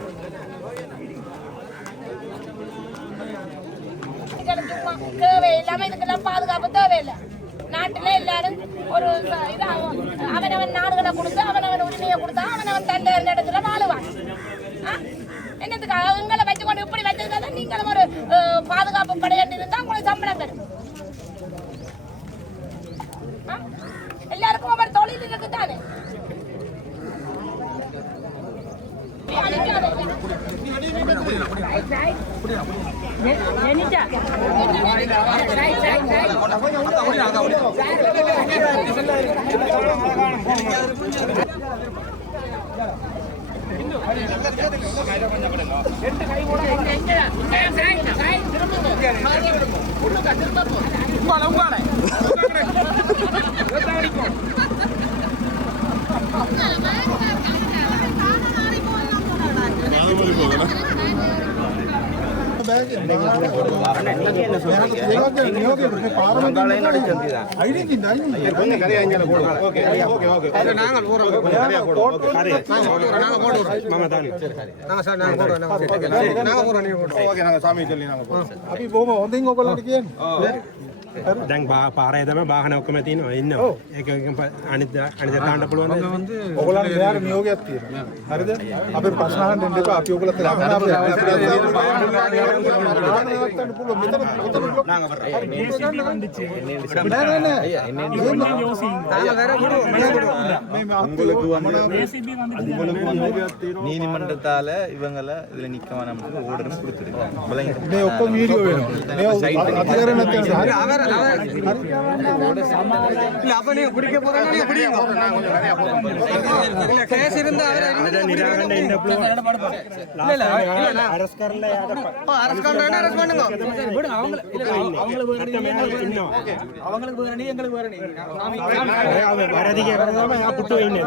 தேவையில்லாம இதுக்கெல்லாம் பாதுகாப்பு தேவையில்லை. நாட்டுல எல்லாரும் ஒரு அவனவன் நாடுகளை கொடுத்து அவனவன் உரிமையை கொடுத்தா அவனவன் தண்டை இடத்துல வாழுவான். என்னத்துக்காக எங்களை வச்சுக்கொண்டு இப்படி வச்சதுக்காக நீங்களும் ஒரு பாதுகாப்பு படையண்டு இருந்தா உங்களுக்கு சம்பளம் தரும். எல்லாருக்கும் ஒரு தொழில் இருக்குதானே. දැන් පාරේ තමයි වාහන ඔක්කොම තියෙනවා ඉන්නවා. ඒක අනිත් දාන්න පුළුවන්. ඔයගොල්ලන්ට මෙයාට නියෝගයක් තියෙනවා. හරිද? අපි ප්‍රශ්න අහන්න දෙන්න එපා. අපි ඔයගොල්ලන්ට ගමන අපි நீதிமன்றத்தால இவங்களை இதுல நிக்க வேணாம் ஓர்டர் கொடுத்துருக்காங்க. මේ ඔක්කොම වීඩියෝ වෙනවා. මේ අධිකාරිය නැත්නම් இல்ல அப்ப நீங்க குடிக்க போறாங்க நீங்க குடிங்க. இல்ல கேஸ் இருந்தா அவரே நிராகண்ட இந்த இல்ல அரெஸ்ட் කරல அரெஸ்ட் பண்றேன்னா அரெஸ்ட் பண்ணுங்க. விடுங்க அவங்களுக்கு வேற நீ எங்களுக்கு வேற நீ வரதிக்கு வரதாம யா புட்டு வைனே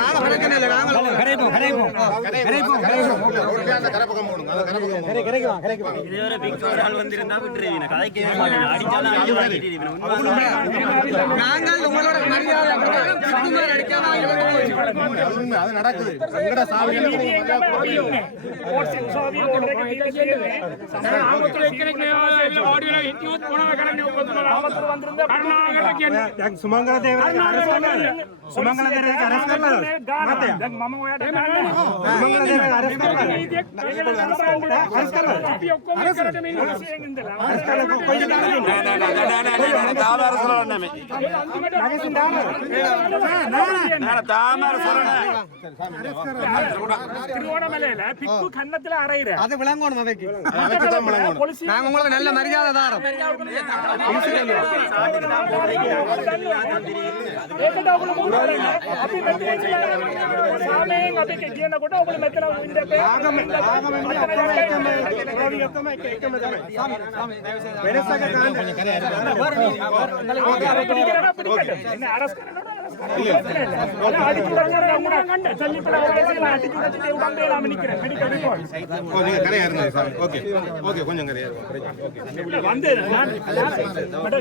நாங்க பிரச்சனை இல்ல நாங்க கரைப்போம் கரைப்போம் இதுவரை பிக் ஆள் வந்திருந்தா விட்டுறீங்க கதைக்கவே மாட்டீங்க அடிச்சாலும் நாங்கள் உங்களோட மரியாதை சும்மார் அடிக்காம அது நடக்குது எங்கட சாவியில ஓட்ஸ் சாவி ஓடுறதுக்கு ஆபத்துல எக்கறே ஆடியோல இன்யூட் போனா கரண்டி ஒப்பந்தல ஆபத்துல வந்திருந்த கர்நாடகಕ್ಕೆ சுமங்கல தேவರಿಗೆ ಅರೆಸ್ಟ್ ಮಾಡಲ್ಲ ಸುಮಂಗಲ ದೇವರಿಗೆ ಅರೆಸ್ಟ್ ಮಾಡಲ್ಲ ಮತ್ತೆ ಮಮ್ಮ ಒಯಾಟ ಸುಮಂಗಲ ದೇವರಿಗೆ ಅರೆಸ್ಟ್ ಮಾಡಲ್ಲ ಅರೆಸ್ಟ್ ಮಾಡಲ್ಲ ಅಪ್ಪಿ ಒಕ್ಕೊಮ್ಮೆ ಕರೆಕ್ಟ್ ಮೀನಿಂಗ್ ಹೆಂಗಿಂದಲ್ಲ ಅರೆಸ್ಟ್ ಮಾಡಲ್ಲ திருவோணமலையில பிக்கு கன்னத்துல அறையிற அது விளங்கணும் அவைக்கு நாங்க உங்களுக்கு நல்ல மரியாதை தாரோம் அரசு அடிச்சு உடனே செல்லிப்பட அடிச்சு உடச்சு உடம்பே இல்லாம நிக்கிறேன் மெடிக்கல் நீங்க கரையா இருங்க சார். ஓகே ஓகே கொஞ்சம் கரையா இருங்க. வந்து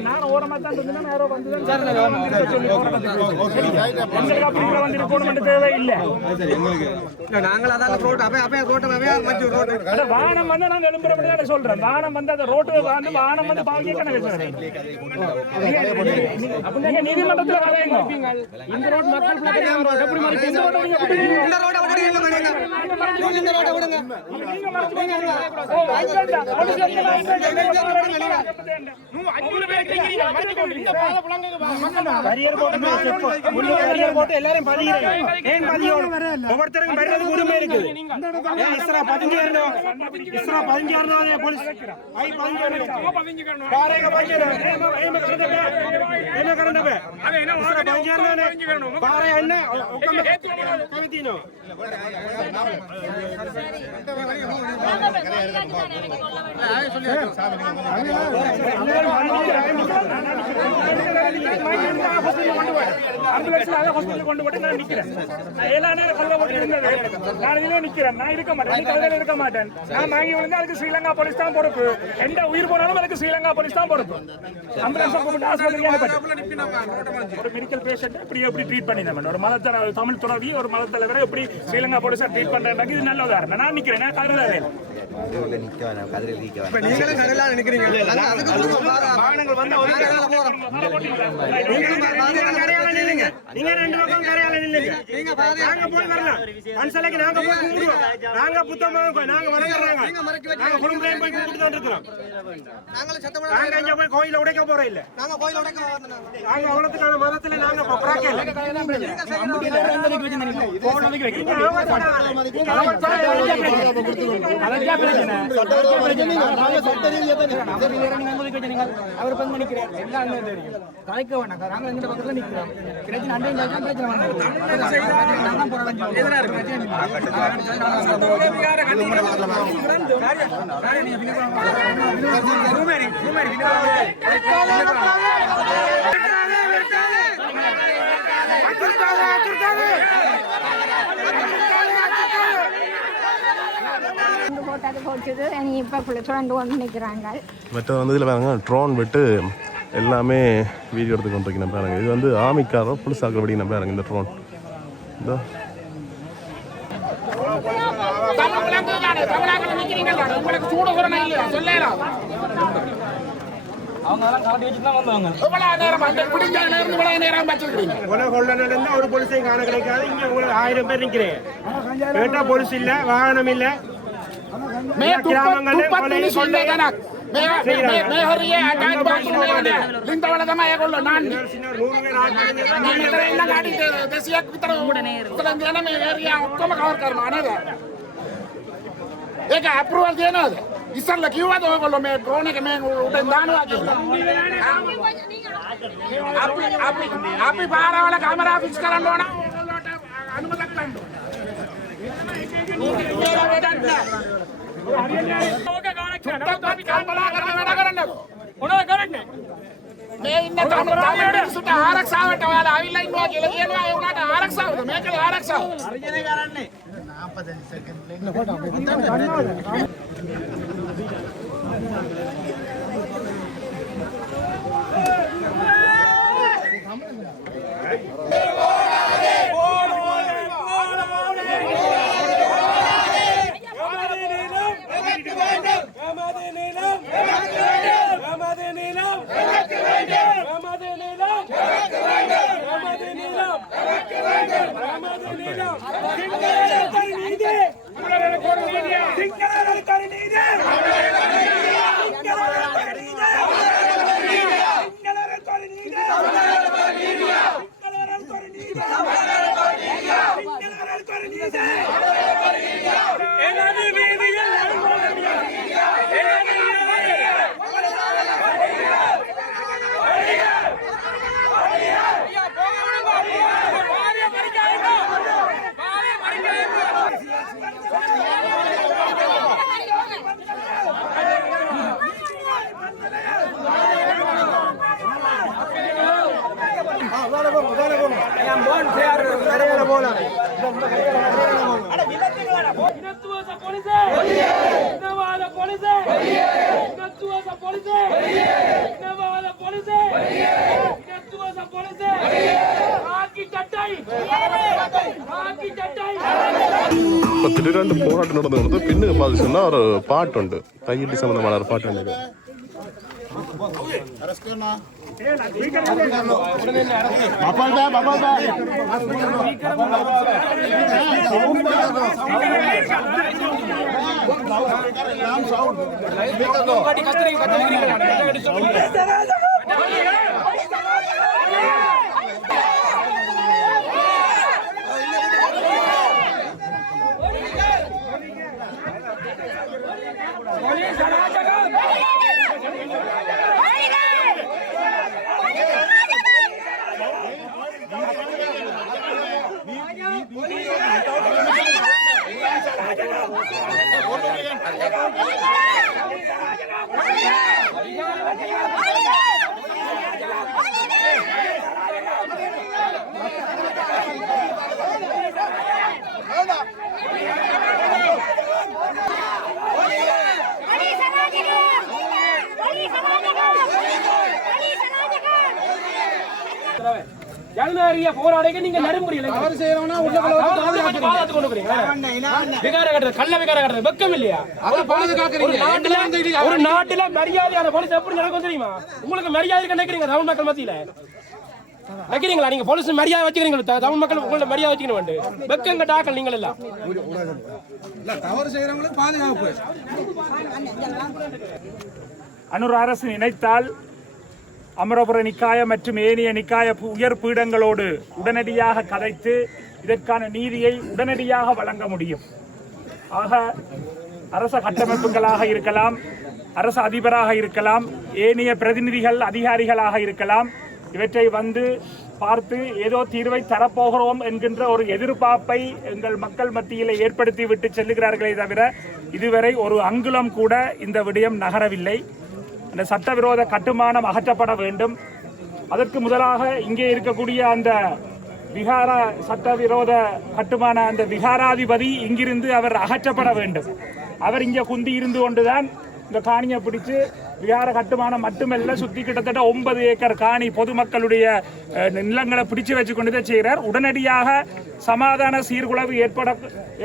நான் ஓரமா தான் இருந்தேன். யாரோ வந்து எங்களுக்கு அப்படி வந்து போகணும் தேவை இல்லை. வானம் வந்து நாங்க எழும்புறபடியா சொல்றேன். வானம் வந்து அந்த ரோட்டு வந்து வானம் வந்து பாக்கிய கணக்கு நீதிமன்றத்தில் வரையுங்க. இந்த ரோட் மக்கள் எல்லாரும் ஒவ்வொருத்தருக்கும் வர்றதுக்கு உரிமை இருக்குது. கொண்டு போட்டு நான் நிக்கிறேன். எல்லா நேரம் கொல்ல போட்டு நிக்கிறேன். நான் இருக்க மாட்டேன். இருக்க மாட்டேன். நான் வாங்கி விழுந்து அதுக்கு ஸ்ரீலங்கா போலீஸ் தான் பொறுப்பு. எந்த உயிர் போனாலும் அதுக்கு ஸ்ரீலங்கா போலீஸ் தான் பொறுப்பு. ஒரு மெடிக்கல் பேஷண்ட் எப்படி ட்ரீட் பண்ணிருந்தேன். ஒரு மதத்தை தமிழ் துறவி ஒரு மத தலைவரை எப்படி ஸ்ரீலங்கா போலீஸா ட்ரீட் பண்றாங்க. இது நல்ல உதாரணம். நான் நிக்கிறேன். கருதாவே நீங்க ரெண்டு பக்கம் கரையால நில்லுங்க. நாங்க போய் வரலாம். அன்சலைக்கு நாங்க போய் கும்பிடுவோம். நாங்க புத்தமாக நாங்க வணங்குறாங்க. நாங்க குடும்பம் போய் கும்பிட்டு தான் இருக்கிறோம். நாங்க இங்க போய் கோயில உடைக்க போறோம் இல்ல. நாங்க அவ்வளவுக்கான மதத்துல நாங்க பப்ராக்கே இல்ல. அவர் பங்கு நிக்கிறார். எல்லாம் தெரியும். கலைக்க வேண்டாம். நாங்க எங்க பக்கத்துல நிக்கிறோம். பிரச்சனை அண்டையும் பிரச்சனை மற்ற வந்து இதில் பாருங்க ட்ரோன் விட்டு எல்லாமே வீடியோ எடுத்து கொண்டு வைக்கணும் பாருங்க. இது வந்து ஆமிக்காரோ புலிஸ் ஆக்கிறபடி நம்ம பாருங்க இந்த ட்ரோன். இந்த ஒரு போலீஸையும் காண கிடைக்காது. இங்க 1000 பேர் நிக்கிறேன். கேட்டா போலீஸ் இல்ல, வாகனம் இல்ல. கிராமங்கள்ல ඒක අප්‍රූවල් දෙනවද? ඉස්සල්ලා කිව්වද ඔයගොල්ලෝ මේ ඩ්‍රෝන් එක මේ උඩෙන් දානවා කියලා? අපි පාරවල කාමරා ෆික්ස් කරන්න ඕන. ඔයගොල්ලෝට අනුමතක් ගන්න ඕන. අපි කාමරා කරන වැඩ කරන්නකෝ. මොනවද කරන්නේ? මේ ඉන්න කාමරාවට ආරක්ෂාවට ඔයාලා ආවිල්ලා ඉන්නවා කියලා කියනවා. ඒ උනාට ආරක්ෂාවද? මේකේ ආරක්ෂාව. හරියනේ කරන්නේ. 40 सेकंड சிங்கள இப்போ திடீரென்று போராட்டம் நடந்து வருது. பின்னுக்கு பார்த்துச்சுன்னா ஒரு பாட்டு உண்டு, தையிட்டு சம்பந்தமான ஒரு பாட்டு உண்டு. ஜனநாயக போராடுங்க. நீங்க நடைமுறையில் அவர் செய்யறவனா உள்ள பாதுகாத்து கொண்டு போறீங்க. விகார கட்டுறது, கள்ள விகார கட்டுறது வெக்கம் இல்லையா? ஒரு நாட்டுல மரியாதையான போலீஸ் எப்படி நடக்கும் தெரியுமா? உங்களுக்கு மரியாதை நினைக்கிறீங்க தமிழ் மக்கள் மத்தியில வைக்கிறீங்களா? நீங்க போலீஸ் மரியாதை வச்சுக்கிறீங்களா? தமிழ் மக்கள் உங்களோட மரியாதை வச்சுக்கணும் வேண்டு வெக்கம் கட்டாக்கள் நீங்கள் எல்லாம் தவறு செய்யறவங்களுக்கு பாதுகாப்பு. அனுர் அரசு நினைத்தால் அமரபுர நிக்காய மற்றும் ஏனைய நிக்காய உயர் பீடங்களோடு உடனடியாக கதைத்து இதற்கான நீதியை உடனடியாக வழங்க முடியும். ஆக அரச கட்டமைப்புகளாக இருக்கலாம், அரசு அதிபராக இருக்கலாம், ஏனைய பிரதிநிதிகள் அதிகாரிகளாக இருக்கலாம், இவற்றை வந்து பார்த்து ஏதோ தீர்வை தரப்போகிறோம் என்கின்ற ஒரு எதிர்பார்ப்பை எங்கள் மக்கள் மத்தியில் ஏற்படுத்தி விட்டு செல்லுகிறார்களே தவிர இதுவரை ஒரு அங்குலம் கூட இந்த விடயம் நகரவில்லை. அந்த சட்டவிரோத கட்டுமானம் அகற்றப்பட வேண்டும். அதற்கு முதலாக இங்கே இருக்கக்கூடிய அந்த விகார சட்டவிரோத கட்டுமான அந்த விகாராதிபதி இங்கிருந்து அவர் அகற்றப்பட வேண்டும். அவர் இங்கே குந்தி இருந்து கொண்டுதான் இந்த காணியை பிடிச்சு விகார கட்டுமானம் மட்டுமல்ல, சுற்றி கிட்டத்தட்ட 9 ஏக்கர் காணி பொதுமக்களுடைய நிலங்களை பிடிச்சு வச்சு கொண்டுதான் செய்கிறார். உடனடியாக சமாதான சீர்குலைவு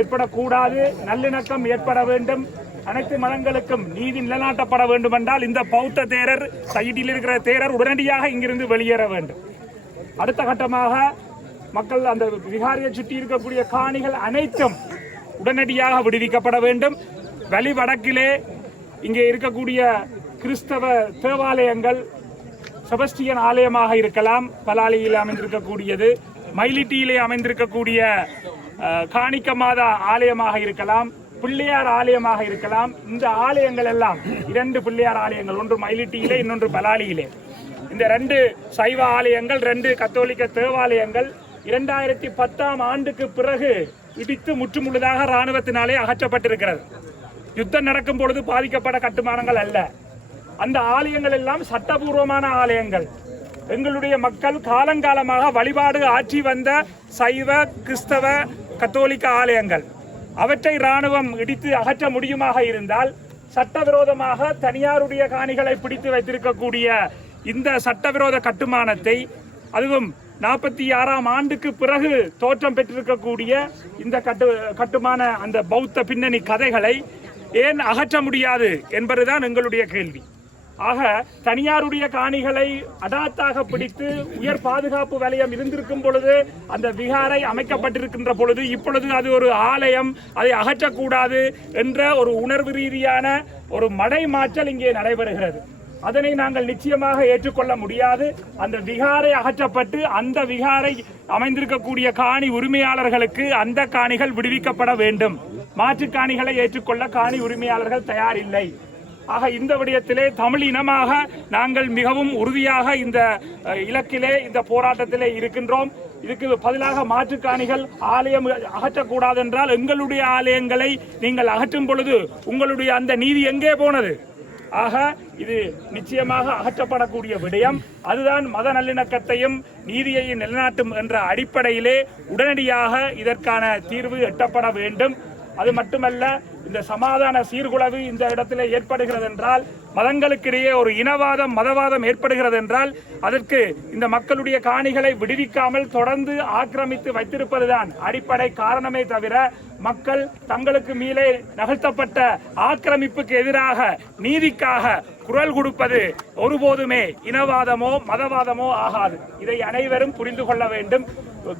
ஏற்படக்கூடாது, நல்லிணக்கம் ஏற்பட வேண்டும், அனைத்து மதங்களுக்கும் நீதி நிலைநாட்டப்பட வேண்டும் என்றால் இந்த பௌத்த தேரர், சைடில் இருக்கிற தேரர் உடனடியாக இங்கிருந்து வெளியேற வேண்டும். அடுத்த கட்டமாக மக்கள் அந்த விகாரியை சுற்றி இருக்கக்கூடிய காணிகள் அனைத்தும் உடனடியாக விடுவிக்கப்பட வேண்டும். வழி வடக்கிலே இங்கே இருக்கக்கூடிய கிறிஸ்தவ தேவாலயங்கள், செபஸ்டியன் ஆலயமாக இருக்கலாம், பலாலியில் அமைந்திருக்கக்கூடியது, மயிலிட்டியிலே அமைந்திருக்கக்கூடிய காணிக்க மாதா ஆலயமாக இருக்கலாம், பிள்ளையார் ஆலயமாக இருக்கலாம். இந்த ஆலயங்கள் எல்லாம் 2 பிள்ளையார் ஆலயங்கள், ஒன்று மயிலிட்டியிலே இன்னொன்று பலாலியிலே. இந்த 2 சைவ ஆலயங்கள், 2 கத்தோலிக்க தேவாலயங்கள் 2010ஆம் ஆண்டுக்கு பிறகு இடித்து முற்றுமுழுதாக இராணுவத்தினாலே அகற்றப்பட்டிருக்கிறது. யுத்தம் நடக்கும் பொழுது பாதிக்கப்பட்ட கட்டுமானங்கள் அல்ல. அந்த ஆலயங்கள் எல்லாம் சட்டபூர்வமான ஆலயங்கள். எங்களுடைய மக்கள் காலங்காலமாக வழிபாடு ஆற்றி வந்த சைவ கிறிஸ்தவ கத்தோலிக்க ஆலயங்கள். அவற்றை இராணுவம் இடித்து அகற்ற முடியுமாக இருந்தால் சட்டவிரோதமாக தனியாருடைய காணிகளை பிடித்து வைத்திருக்கக்கூடிய இந்த சட்டவிரோத கட்டுமானத்தை, அதுவும் 46ஆம் ஆண்டுக்கு பிறகு தோற்றம் பெற்றிருக்கக்கூடிய இந்த கட்டுமான அந்த பௌத்த பின்னணி கதைகளை ஏன் அகற்ற முடியாது என்பதுதான் எங்களுடைய கேள்வி. ஆக தனியாருடைய காணிகளை அடாத்தாக பிடித்து உயர் பாதுகாப்பு வலயம் இருந்திருக்கும் பொழுது, அந்த விகாரை அமைக்கப்பட்டிருக்கின்ற பொழுது, இப்பொழுது அது ஒரு ஆலயம், அதை அகற்றக்கூடாது என்ற ஒரு உணர்வு ரீதியான ஒரு மடைமாற்றல் இங்கே நடைபெறுகிறது. அதனை நாங்கள் நிச்சயமாக ஏற்றுக்கொள்ள முடியாது. அந்த விகாரை அகற்றப்பட்டு அந்த விகாரை அமைந்திருக்கக்கூடிய காணி உரிமையாளர்களுக்கு அந்த காணிகள் விடுவிக்கப்பட வேண்டும். மாற்று காணிகளை ஏற்றுக்கொள்ள காணி உரிமையாளர்கள் தயாரில்லை. ஆக இந்த விடயத்திலே தமிழ் இனமாக நாங்கள் மிகவும் உறுதியாக இந்த இலக்கிலே, இந்த போராட்டத்திலே இருக்கின்றோம். இதுக்கு பதிலாக மாற்று காணிகள் ஆலயம் அகற்றக்கூடாது என்றால் எங்களுடைய ஆலயங்களை நீங்கள் அகற்றும் பொழுது உங்களுடைய அந்த நீதி எங்கே போனது? ஆக இது நிச்சயமாக அகற்றப்படக்கூடிய விடயம். அதுதான் மத நல்லிணக்கத்தையும் நீதியையும் நிலைநாட்டும் என்ற அடிப்படையிலே உடனடியாக இதற்கான தீர்வு எட்டப்பட வேண்டும். அது மட்டுமல்ல, இந்த சமாதான சீர்குலைவு இந்த இடத்திலே ஏற்படுகிறது என்றால், மதங்களுக்கிடையே ஒரு இனவாதம் மதவாதம் ஏற்படுகிறது என்றால், அதற்கு இந்த மக்களுடைய காணிகளை விடுவிக்காமல் தொடர்ந்து ஆக்கிரமித்து வைத்திருப்பதுதான் அடிப்படை காரணமே தவிர, மக்கள் தங்களுக்கு மேலே நகர்த்தப்பட்ட ஆக்கிரமிப்புக்கு எதிராக நீதிக்காக குரல் கொடுப்பது ஒருபோதுமே இனவாதமோ மதவாதமோ ஆகாது. இதை அனைவரும் புரிந்து கொள்ள வேண்டும்.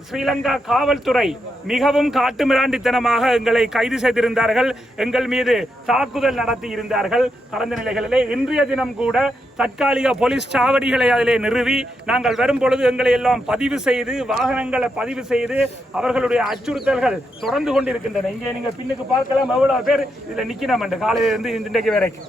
ஸ்ரீலங்கா காவல்துறை மிகவும் காட்டுமிராண்டித்தனமாக எங்களை கைது செய்திருந்தார்கள், எங்கள் மீது தாக்குதல் நடத்தி இருந்தார்கள் கடந்த நிலைகளிலே. இன்றைய தினம் கூட தற்காலிக போலீஸ் சாவடிகளை அதிலே நிறுவி நாங்கள் வரும்பொழுது எங்களை எல்லாம் பதிவு செய்து, வாகனங்களை பதிவு செய்து, அவர்களுடைய அச்சுறுத்தல்கள் தொடர்ந்து கொண்டிருக்கின்றன. இங்கே நீங்க பின்னுக்கு பார்க்கலாம் எவ்வளவு பேர் இதுல நிக்கணும் என்று காலையிலிருந்து இன்றைக்கு வரைக்கும்.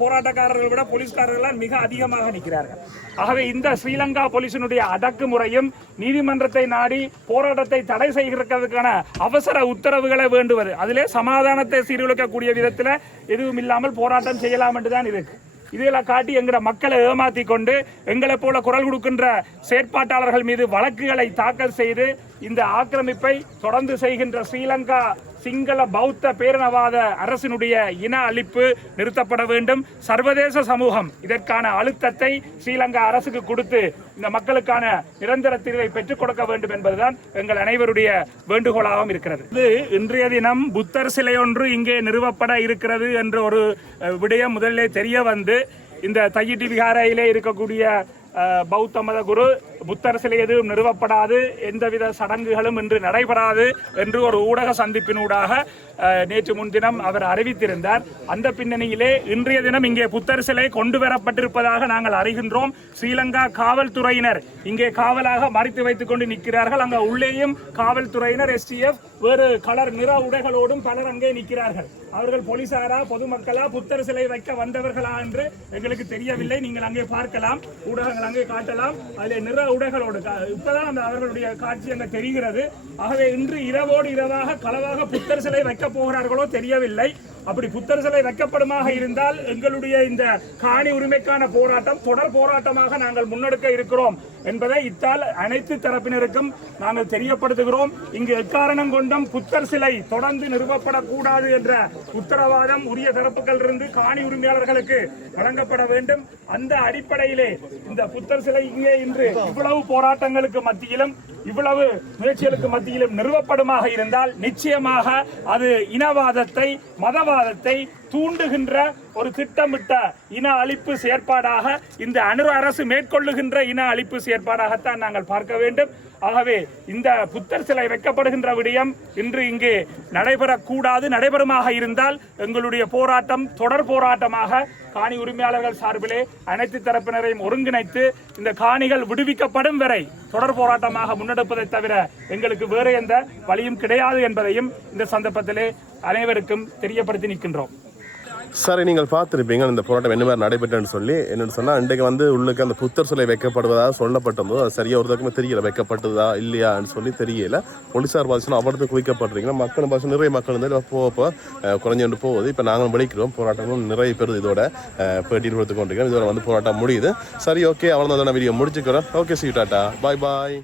போராட்டக்காரர்கள் விட போலீஸ்காரர்கள் மிக அதிகமாக நிற்கிறார்கள். ஆகவே இந்த ஸ்ரீலங்கா போலீசினுடைய அடக்குமுறையும் நீதிமன்றத்தை நாடி போராட்டத்தை தடை செய்கிறதுக்கான அவசர உத்தரவுகளை வேண்டுவது, அதிலே சமாதானத்தை சீர்குலைக்கக்கூடிய விதத்தில் எதுவும் இல்லாமல் போராட்டம் செய்யலாம் என்றுதான் இருக்கு. இதெல்லாம் காட்டி எங்களை மக்களை ஏமாற்றி கொண்டு எங்களை போல குரல் கொடுக்கின்ற செயற்பாட்டாளர்கள் மீது வழக்குகளை தாக்கல் செய்து இந்த ஆக்கிரமிப்பை தொடர்ந்து செய்கின்ற ஸ்ரீலங்கா சிங்கள பௌத்த பேரினவாத அரசினுடைய இன அழிப்பு நிறுத்தப்பட வேண்டும். சர்வதேச சமூகம் இதற்கான அழுத்தத்தை ஸ்ரீலங்கா அரசுக்கு கொடுத்து இந்த மக்களுக்கான நிரந்தர தீர்வை பெற்றுக் கொடுக்க வேண்டும் என்பதுதான் எங்கள் அனைவருடைய வேண்டுகோளாகவும் இருக்கிறது. இது இன்றைய தினம் புத்தர் சிலை ஒன்று இங்கே நிறுவப்பட இருக்கிறது என்ற ஒரு விடயம் முதலிலே தெரிய வந்து, இந்த தையிட்டி விகாரையிலே இருக்கக்கூடிய பௌத்த மத குரு புத்தர் சிலை எதுவும் நிறுவப்படாது, எந்தவித சடங்குகளும் இன்று நடைபெறாது என்று ஒரு ஊடக சந்திப்பினூடாக நேற்று முன்தினம் அவர் அறிவித்திருந்தார். அந்த பின்னணியிலே இன்றைய தினம் இங்கே புத்தர் சிலை கொண்டு வரப்பட்டிருப்பதாக நாங்கள் அறிகின்றோம். ஸ்ரீலங்கா காவல்துறையினர் இங்கே காவலாக மறைத்து வைத்துக் கொண்டு நிற்கிறார்கள். அங்கே உள்ளேயும் காவல்துறையினர், STF வேறு கலர் நிற உடைகளோடும் பலர் அங்கே நிற்கிறார்கள். அவர்கள் போலீசாரா பொதுமக்களா புத்தர் சிலை வைக்க வந்தவர்களா என்று எங்களுக்கு தெரியவில்லை. நீங்கள் அங்கே பார்க்கலாம், ஊடகங்கள் அங்கே காட்டலாம். அதில் நிற உடைகளோடு இப்பதான் அந்த அவர்களுடைய காட்சி அங்கே தெரிகிறது. ஆகவே இன்று இரவோடு இரவாக களவாக புத்தர் சிலை வைக்க போகிறார்களோ தெரியவில்லை. அப்படி புத்தர் சிலை வைக்கப்படுமாக இருந்தால் எங்களுடைய இந்த காணி உரிமைக்கான போராட்டம் தொடர் போராட்டமாக நாங்கள் முன்னெடுக்க இருக்கிறோம் என்பதை இத்தால் அனைத்து தரப்பினருக்கும் நாங்கள் தெரியப்படுத்துகிறோம். இங்கு எக்காரணம் கொண்டும் புத்தர் சிலை தொடர்ந்து நிறுவப்படக்கூடாது என்ற உத்தரவாதம் உரிய தரப்புகள் இருந்து காணி உரிமையாளர்களுக்கு வழங்கப்பட வேண்டும். அந்த அடிப்படையிலே இந்த புத்தர் சிலை இங்கே இன்று இவ்வளவு போராட்டங்களுக்கு மத்தியிலும் இவ்வளவு முயற்சிகளுக்கு மத்தியிலும் நிறுவப்படுமாக இருந்தால் நிச்சயமாக அது இனவாதத்தை மதவாதத்தை தூண்டுகின்ற ஒரு திட்டமிட்ட இன அழிப்பு செயற்பாடாக இந்த அரசு மேற்கொள்ளுகின்ற இன அழிப்பு செயற்பாடாகத்தான் நாங்கள் பார்க்க வேண்டும். ஆகவே இந்த புத்தர் சிலை வைக்கப்படுகின்ற விடயம் இன்று இங்கே நடைபெறக்கூடாது. நடைபெறுமாக இருந்தால் எங்களுடைய போராட்டம் தொடர் போராட்டமாக காணி உரிமையாளர்கள் சார்பிலே அனைத்து தரப்பினரையும் ஒருங்கிணைத்து இந்த காணிகள் விடுவிக்கப்படும் வரை தொடர் போராட்டமாக முன்னெடுப்பதை தவிர எங்களுக்கு வேறு எந்த வழியும் கிடையாது என்பதையும் இந்த சந்தர்ப்பத்திலே அனைவருக்கும் தெரியப்படுத்தி நிற்கின்றோம். சரி, நீங்கள் பார்த்துருப்பீங்க இந்த போராட்டம் என்ன மாதிரி நடைபெற்றுன்னு சொல்லி. என்னென்னு சொன்னால் இன்றைக்கு வந்து உள்ளுக்கு அந்த புத்தர் சிலை வைக்கப்படுவதாக சொல்லப்பட்டிருந்தது. அது சரியாக ஒருத்தருக்குமே தெரியல, வைக்கப்பட்டதா இல்லையான்னு சொல்லி தெரியல. போலீஸார் பாதிச்சுன்னா அவரது குவிக்கப்படுறீங்கன்னா மக்கள் பாதிச்சு நிறைய மக்கள் வந்து போகப்போ குறைஞ்சிட்டு போகுது. இப்போ நாங்களும் வெளிக்கிறோம், போராட்டங்களும் நிறைய பேர் இதோட பேட்டி கொடுத்து கொண்டிருக்கோம். இதோட வந்து போராட்டம் முடியுது. சரி, ஓகே, அவ்வளோ தான் வீடியோ முடிச்சுக்கிறோம். ஓகே, சி டாட்டா, பாய் பாய்.